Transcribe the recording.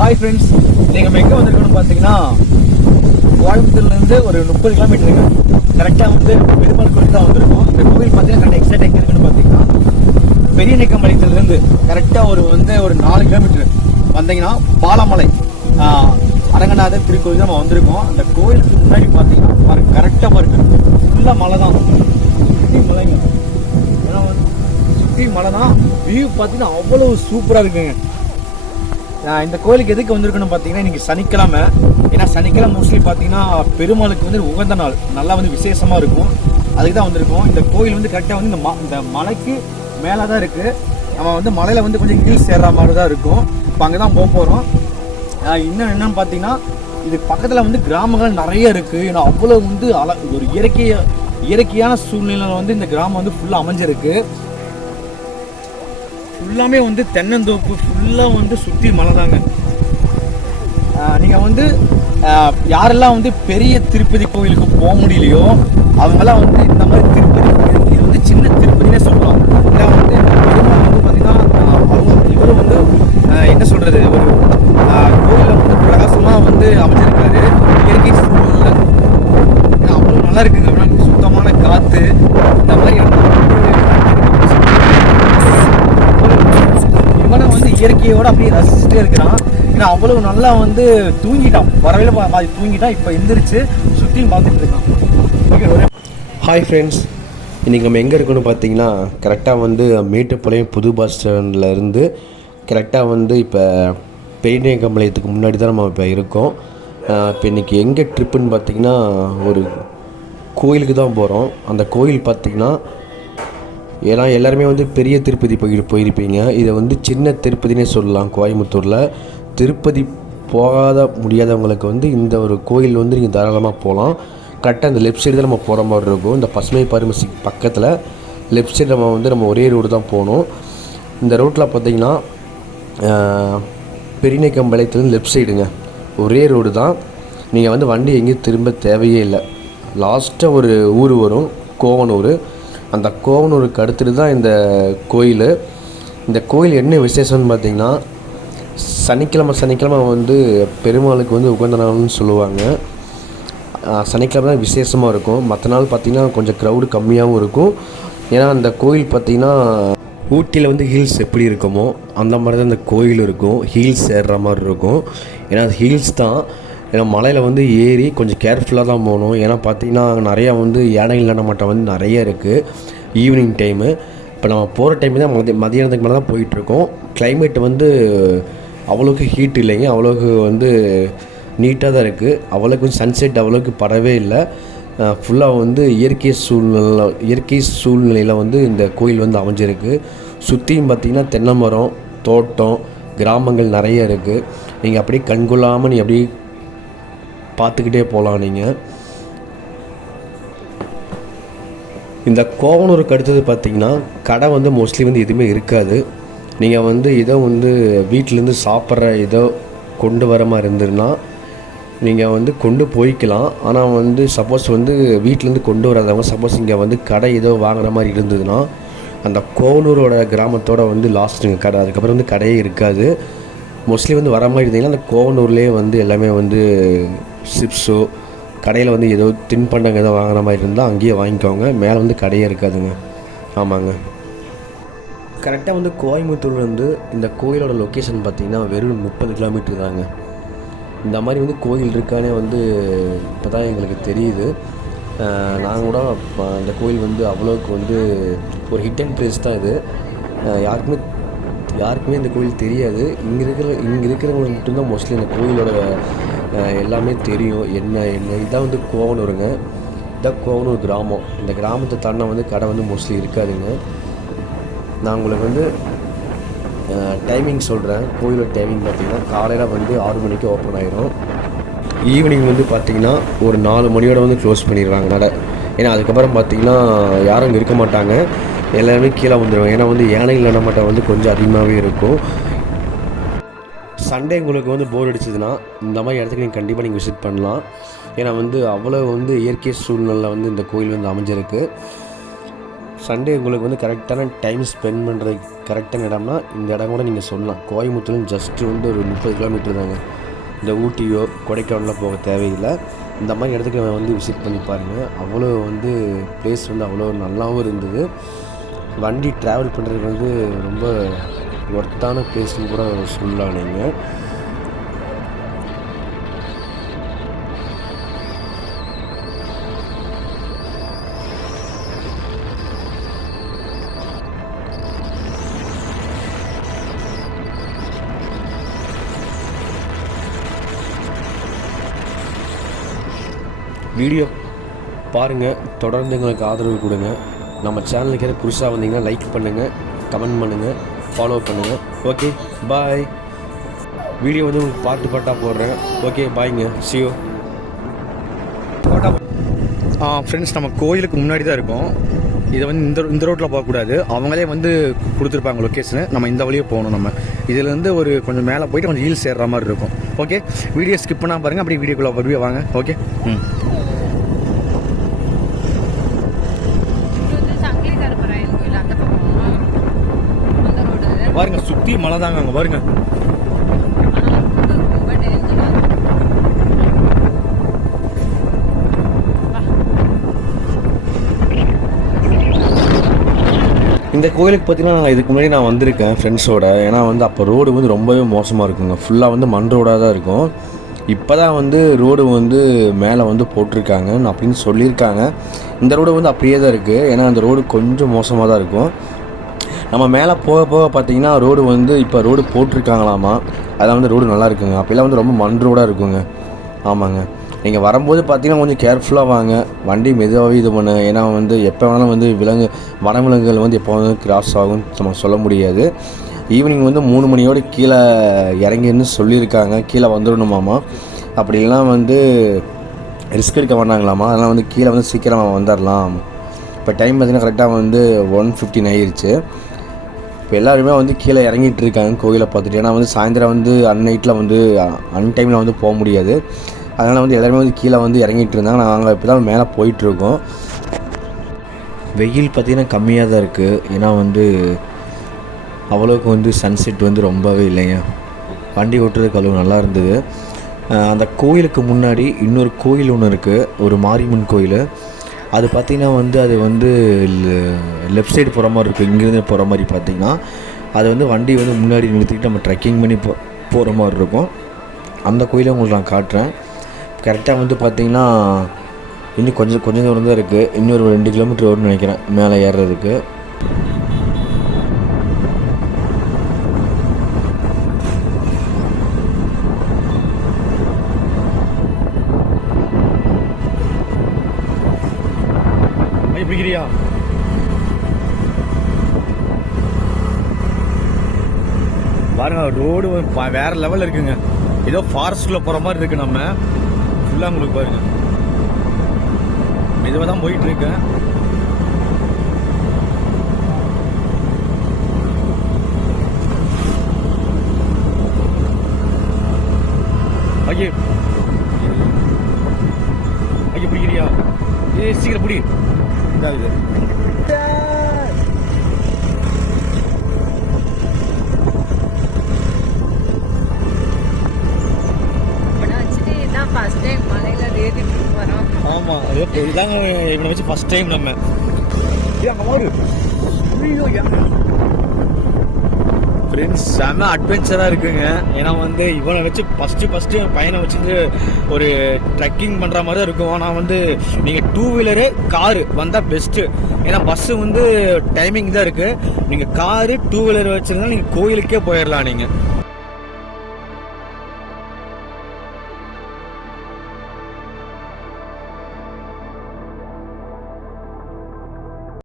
Hi friends நீங்கள் நம்ம எங்கே வந்திருக்கோம்னு பார்த்தீங்கன்னா கோயம்புத்தூர்லேருந்து ஒரு முப்பது கிலோமீட்டருங்க கரெக்டாக வந்து பெருமாள் கோயில் தான் வந்திருக்கோம். இந்த கோயில் பார்த்தீங்கன்னா கரெக்டாக எக்ஸாக்ட் எங்கே இருக்குன்னு பார்த்தீங்கன்னா பெரிய நெக்கம்பாளையத்துலேருந்து கரெக்டாக ஒரு வந்து ஒரு நாலு கிலோமீட்டர் வந்தீங்கன்னா பாலமலை அரங்கநாதர் திருக்கோயில் தான் நம்ம வந்திருக்கோம். அந்த கோயிலுக்கு முன்னாடி பார்த்தீங்கன்னா பாருங்க கரெக்டாக பாருங்க. ஃபுல்லாக மலை தான். சுற்றி மலைங்க. ஏன்னா வந்து சுற்றி மலை தான் வியூ பார்த்தீங்கன்னா அவ்வளோ சூப்பராக இருக்குங்க. இந்த கோயிலுக்கு எதுக்கு வந்திருக்குன்னு பார்த்தீங்கன்னா இன்னைக்கு சனிக்கிழமை. ஏன்னா சனிக்கிழமை மோஸ்ட்லி பார்த்தீங்கன்னா பெருமாளுக்கு வந்து உகந்த நாள். நல்லா வந்து விசேஷமாக இருக்கும். அதுக்கு தான் வந்திருக்கோம். இந்த கோயில் வந்து கரெக்டாக வந்து இந்த ம இந்த மலைக்கு மேலே தான் இருக்குது நம்ம வந்து மலையில் வந்து கொஞ்சம் ஹில்ஸ் சேர்ற மாதிரி தான் இருக்கும். இப்போ அங்கே தான் போக போகிறோம் இன்னும் என்னன்னு பார்த்தீங்கன்னா இது பக்கத்தில் வந்து கிராமங்கள் நிறைய இருக்குது ஏன்னா அவ்வளோ வந்து அழ ஒரு இயற்கை இயற்கையான சூழ்நிலையில் வந்து இந்த கிராமம் வந்து ஃபுல்லாக அமைஞ்சிருக்கு. ஃபுல்லாமே வந்து தென்னந்தோப்பு ஃபுல்லாக வந்து சுற்றி மலை தாங்க. நீங்கள் வந்து யாரெல்லாம் வந்து பெரிய திருப்பதி கோயிலுக்கு போக முடியலையோ அவங்கெல்லாம் வந்து இந்த மாதிரி திருப்பதி கோயில் இது வந்து சின்ன திருப்பதினே சொல்லலாம். ஏன்னா வந்து பெருமாள் வந்து பார்த்திங்கன்னா அவங்க இவரும் வந்து என்ன சொல்கிறது ஒரு கோயிலில் வந்து பிரகாசமாக வந்து அமைச்சிருக்காரு இயற்கை சூழல் அவ்வளோ நல்லா இருக்குங்க அப்படின்னா சுத்தமான காற்று இந்த மாதிரி இவனை வந்து இயற்கையோடு அப்படியே ரசிச்சுட்டே இருக்கிறான். ஏன்னா அவ்வளவு நல்லா வந்து தூங்கிட்டான். வரவேல பாதி தூங்கிட்டான். இப்போ எந்திரிச்சு சுற்றியும் பார்த்துட்டு இருக்கான். ஹாய் ஃப்ரெண்ட்ஸ் இன்றைக்கி நம்ம எங்கே இருக்கோம்னு பார்த்தீங்கன்னா கரெக்டாக வந்து மேட்டுப்பாளையம் புது பஸ் ஸ்டாண்டில் இருந்து கரெக்டாக வந்து இப்போ பெரியநாயக்கம்பாளையத்துக்கு முன்னாடி தான் நம்ம இப்போ இருக்கோம். இப்போ இன்றைக்கி எங்கே ட்ரிப்புன்னு பார்த்தீங்கன்னா ஒரு கோயிலுக்கு தான் போகிறோம் அந்த கோயில் பார்த்திங்கன்னா ஏன்னா எல்லாருமே வந்து பெரிய திருப்பதி போய் போயிருப்பீங்க. இதை வந்து சின்ன திருப்பதினே சொல்லலாம். கோயம்புத்தூரில் திருப்பதி போகாத முடியாதவங்களுக்கு வந்து இந்த ஒரு கோயில் வந்து நீங்கள் தாராளமாக போகலாம் கரெக்டாக இந்த லெஃப்ட் சைடு தான் நம்ம போகிற மாதிரி இருக்கும். இந்த பசுமை பருமசி பக்கத்தில் லெஃப்ட் சைடு நம்ம வந்து நம்ம ஒரே ரோடு தான் போகணும். இந்த ரோட்டில் பார்த்தீங்கன்னா பெரியநேக்கம்பாளையத்துலேருந்து லெஃப்ட் சைடுங்க ஒரே ரோடு தான். நீங்கள் வந்து வண்டி எங்கேயும் திரும்ப தேவையே இல்லை. லாஸ்ட்டாக ஒரு ஊர் வரும். கோவனூர். அந்த கோவனூருக்கு அடுத்துட்டு தான் இந்த கோயில். இந்த கோயில் என்ன விசேஷம்னு பார்த்தீங்கன்னா சனிக்கிழமை சனிக்கிழமை வந்து பெருமாளுக்கு வந்து உகந்த நாள்னு சொல்லுவாங்க. சனிக்கிழமை தான் விசேஷமாக இருக்கும். மற்ற நாள் பார்த்திங்கன்னா கொஞ்சம் க்ரௌடு கம்மியாகவும் இருக்கும். ஏன்னா அந்த கோயில் பார்த்திங்கன்னா ஊட்டியில் வந்து ஹில்ஸ் எப்படி இருக்குமோ அந்த மாதிரி தான் இந்த கோயில் இருக்கும். ஹீல்ஸ் ஏறுற மாதிரி இருக்கும். ஏன்னா அது தான். ஏன்னா மலையில் வந்து ஏறி கொஞ்சம் கேர்ஃபுல்லாக தான் போகணும். ஏன்னா பார்த்திங்கன்னா நிறையா வந்து யானைகள் நடமாட்டம் வந்து நிறைய இருக்குது ஈவினிங் டைமு இப்போ நம்ம போகிற டைம் தான் மதிய மதியானத்துக்கு மேலே தான் போயிட்டுருக்கோம். கிளைமேட் வந்து அவ்வளோக்கு ஹீட் இல்லைங்க. அவ்வளோக்கு வந்து நீட்டாக தான் இருக்குது அவ்வளோக்கு வந்து சன்செட் அவ்வளோக்கு படவே இல்லை. ஃபுல்லாக வந்து இயற்கை சூழ்நிலை இயற்கை சூழ்நிலையில் வந்து இந்த கோயில் வந்து அமைஞ்சிருக்கு. சுற்றியும் பார்த்திங்கன்னா தென்னை மரம் தோட்டம் கிராமங்கள் நிறைய இருக்குது நீங்கள் அப்படியே கண்கொள்ளாமல் நீ அப்படியே பார்த்துக்கிட்டே போகலாம் நீங்கள் இந்த கோவனூருக்கு அடுத்தது பார்த்திங்கன்னா கடை வந்து மோஸ்ட்லி வந்து எதுவுமே இருக்காது. நீங்கள் வந்து இதை வந்து வீட்டிலேருந்து சாப்பிட்ற இதை கொண்டு வர மாதிரி இருந்ததுன்னா நீங்கள் வந்து கொண்டு போய்க்கலாம். ஆனால் வந்து சப்போஸ் வந்து வீட்டிலேருந்து கொண்டு வராதவங்க சப்போஸ் இங்கே வந்து கடை ஏதோ வாங்குற மாதிரி இருந்ததுன்னா அந்த கோவனூரோட கிராமத்தோட வந்து லாஸ்ட்டுங்க கடை. அதுக்கப்புறம் வந்து கடையே இருக்காது. மோஸ்ட்லி வந்து வர மாதிரி இருந்தீங்கன்னா அந்த கோவனூர்லேயே வந்து எல்லாமே வந்து சிப்ஸோ கடையில் வந்து ஏதோ தின்பண்டங்க ஏதோ வாங்குற மாதிரி இருந்தால் அங்கேயே வாங்கிக்கோங்க. மேலே வந்து கடையே இருக்காதுங்க. ஆமாங்க. கரெக்டாக வந்து கோயம்புத்தூர்லேருந்து இந்த கோயிலோட லொக்கேஷன் பார்த்தீங்கன்னா வெறும் முப்பது கிலோமீட்டர் தாங்க. இந்த மாதிரி வந்து கோயில் இருக்கானே வந்து இப்போ தான் எங்களுக்கு தெரியுது. நாங்கள் கூட இந்த கோயில் வந்து அவ்வளோக்கு வந்து ஒரு ஹிட் அண்ட் பிளேஸ் தான் இது. யாருக்குமே யாருக்குமே இந்த கோயில் தெரியாது. இங்கே இருக்கிற இங்கே இருக்கிறவங்களுக்கு மட்டும்தான் மோஸ்ட்லி இந்த கோயிலோட எல்லாமே தெரியும் என்ன என்ன. இதான் வந்து கோவனூருங்க இதான் கோவனூர் கிராமம். இந்த கிராமத்தை தாண்டினா வந்து கடை வந்து மோஸ்ட்லி இருக்காதுங்க. நான் உங்களுக்கு வந்து டைமிங் சொல்கிறேன் கோயிலோட டைமிங் பார்த்தீங்கன்னா காலையில் வந்து ஆறு மணிக்கு ஓப்பன் ஆகிரும் ஈவினிங் வந்து பார்த்தீங்கன்னா ஒரு நாலு மணியோட வந்து க்ளோஸ் பண்ணிடுறாங்க நடை. ஏன்னா அதுக்கப்புறம் பார்த்திங்கன்னா யாரும் இருக்க மாட்டாங்க. எல்லாருமே கீழே வந்துடுவாங்க ஏன்னா வந்து யானை இல்லைன்னா மட்டும் வந்து கொஞ்சம் அதிகமாகவே இருக்கும். சண்டே உங்களுக்கு வந்து போர் அடிச்சதுன்னா இந்த மாதிரி இடத்துக்கு நீங்கள் கண்டிப்பாக நீங்கள் விசிட் பண்ணலாம். ஏன்னா வந்து அவ்வளோ வந்து இயற்கை சூழ்நிலை வந்து இந்த கோயில் வந்து அமைஞ்சிருக்கு. சண்டே உங்களுக்கு வந்து கரெக்டான டைம் ஸ்பெண்ட் பண்ணுறதுக்கு கரெக்டான இடம்னா இந்த இடம் கூட நீங்கள் சொல்லலாம். கோயம்புத்தூர்லேருந்து ஜஸ்ட்டு வந்து ஒரு முப்பது கிலோமீட்டர் தாங்க. இந்த ஊட்டியோ கொடைக்கானலோ போக தேவையில்லை. இந்த மாதிரி இடத்துக்கு வந்து விசிட் பண்ணி பாருங்கள் அவ்வளோ வந்து ப்ளேஸ் வந்து அவ்வளோ நல்லாவும் இருந்தது. வண்டி ட்ராவல் பண்ணுறதுக்கு வந்து ரொம்ப ஒர்த்தான ப்ளேஸ்னு கூட சொல்லலாம் நீங்கள் வீடியோ பாருங்கள் தொடர்ந்து எங்களுக்கு ஆதரவு கொடுங்க. நம்ம சேனலுக்கு எதாவது புதுசாக வந்தீங்கன்னா லைக் பண்ணுங்கள் கமெண்ட் பண்ணுங்கள் ஃபாலோ பண்ணுங்கள் ஓகே பாய் வீடியோ வந்து உங்களுக்கு பாட்டு பாட்டாக போடுறேன். ஓகே பாய்ங்க சியோ ஃப்ரெண்ட்ஸ் நம்ம கோயிலுக்கு முன்னாடி தான் இருக்கோம். இதை வந்து இந்த இந்த ரோட்டில் போகக்கூடாது. அவங்களே வந்து கொடுத்துருப்பாங்க லொக்கேஷனு நம்ம இந்த வழியே போகணும் நம்ம. இதுலேருந்து ஒரு கொஞ்சம் மேலே போயிட்டு கொஞ்சம் ஹீல்ஸ் ஏறுற மாதிரி இருக்கும். ஓகே வீடியோ ஸ்கிப் பண்ணால் பாருங்கள் அப்படியே வீடியோக்குள்ளே வருவே வாங்க. ஓகே ம். பாருங்க சுற்றி மழை தாங்க அங்க பாருங்க. இந்த கோயிலுக்கு பார்த்தீங்கன்னா நான் இதுக்கு முன்னாடி நான் வந்திருக்கேன் ஃப்ரெண்ட்ஸோட ஏன்னா வந்து அப்போ ரோடு வந்து ரொம்பவே மோசமாக இருக்குங்க. ஃபுல்லாக வந்து மண் ரோடாக தான் இருக்கும். இப்போ தான் வந்து ரோடு வந்து மேலே வந்து போட்டிருக்காங்க அப்படின்னு சொல்லியிருக்காங்க. இந்த ரோடு வந்து அப்படியே தான் இருக்குது ஏன்னா அந்த ரோடு கொஞ்சம் மோசமாக தான் இருக்கும். நம்ம மேலே போக போக பார்த்தீங்கன்னா ரோடு வந்து இப்போ ரோடு போட்டிருக்காங்களாமா? அதெல்லாம் வந்து ரோடு நல்லா இருக்குங்க. அப்போல்லாம் வந்து ரொம்ப மண் ரோடாக இருக்குங்க. ஆமாங்க. நீங்கள் வரும்போது பார்த்தீங்கன்னா கொஞ்சம் கேர்ஃபுல்லாக வாங்க. வண்டி மெதுவாகவே இது பண்ணு. ஏன்னா வந்து எப்போ வேணாலும் வந்து விலங்கு வனவிலங்குகள் வந்து எப்போ வேணாலும் கிராஸ் ஆகும் நம்ம சொல்ல முடியாது. ஈவினிங் வந்து மூணு மணியோடு கீழே இறங்கின்னு சொல்லியிருக்காங்க. கீழே வந்துடணுமாமா அப்படி இல்லைனா வந்து ரிஸ்க் எடுக்க வேண்டாங்களாமா அதெல்லாம் வந்து கீழே வந்து சீக்கிரமாக வந்துடலாம் இப்போ டைம் பார்த்தீங்கன்னா கரெக்டாக வந்து ஒன் ஃபிஃப்டின் ஆயிடுச்சு இப்போ எல்லாருமே வந்து கீழே இறங்கிட்டு இருக்காங்க கோயிலை பார்த்துட்டு. ஏன்னா வந்து சாயந்தரம் வந்து அன்நைட்டில் வந்து அன் டைமில் வந்து போக முடியாது. அதனால் வந்து எல்லாருமே வந்து கீழே வந்து இறங்கிட்டு இருந்தாங்க. நாங்கள் இப்போ தான் மேலே போயிட்டுருக்கோம் வெயில் பார்த்திங்கன்னா கம்மியாக தான் இருக்குது ஏன்னா வந்து அவ்வளோக்கு வந்து சன்செட் வந்து ரொம்பவே இல்லைங்க. வண்டி ஓட்டுறதுக்கு கழுவு நல்லா இருந்தது. அந்த கோயிலுக்கு முன்னாடி இன்னொரு கோயில் ஒன்று இருக்குது ஒரு மாரியம்மன் கோயில். அது பார்த்திங்கன்னா வந்து அது வந்து லெஃப்ட் சைடு போகிற மாதிரி இருக்கும். இங்கேருந்து போகிற மாதிரி பார்த்திங்கன்னா அது வந்து வண்டி வந்து முன்னாடி நிறுத்திக்கிட்டு நம்ம ட்ரெக்கிங் பண்ணி போ போகிற மாதிரி இருக்கும். அந்த கோயிலை உங்களுக்கு நான் காட்டுறேன். கரெக்டாக வந்து பார்த்திங்கன்னா இன்னும் கொஞ்சம் கொஞ்சம் தூரம் தான் இருக்குது இன்னொரு ரெண்டு கிலோமீட்டர் வரும்னு நினைக்கிறேன். மேலே ஏறுறதுக்கு. ஐய், பிடிக்கிறியா? பாருங்க ரோடு வேற லெவல் இருக்குங்க. ஏதோ ஃபாரஸ்ட்குள்ள போற மாதிரி இருக்கு நம்ம. ஃபுல்லா உங்களுக்கு பாருங்க. மெதுவாக தான் போயிட்டு இருக்கேன் ஐயோ. ஐயே பிடிக்கிறியா? ஏ சீக்கிரம் பிடி. இந்தா வரோம் ஆமா அதே இப்போ இதாங்க இவனை வச்சு ஃபர்ஸ்ட் டைம் நம்ம. ஃப்ரெண்ட்ஸ் செம அட்வென்ச்சராக இருக்குங்க. ஏன்னா வந்து இவனை வச்சு ஃபஸ்ட்டு ஃபஸ்ட்டு பையனை வச்சுட்டு ஒரு ட்ரெக்கிங் பண்ணுற மாதிரி தான் இருக்கும். ஆனால் வந்து நீங்கள் டூ வீலரு காரு வந்தால் பெஸ்ட்டு ஏன்னா பஸ்ஸு வந்து டைமிங் தான் இருக்குது நீங்கள் காரு டூ வீலர் வச்சுருந்தா நீங்கள் கோயிலுக்கே போயிடலாம் நீங்கள்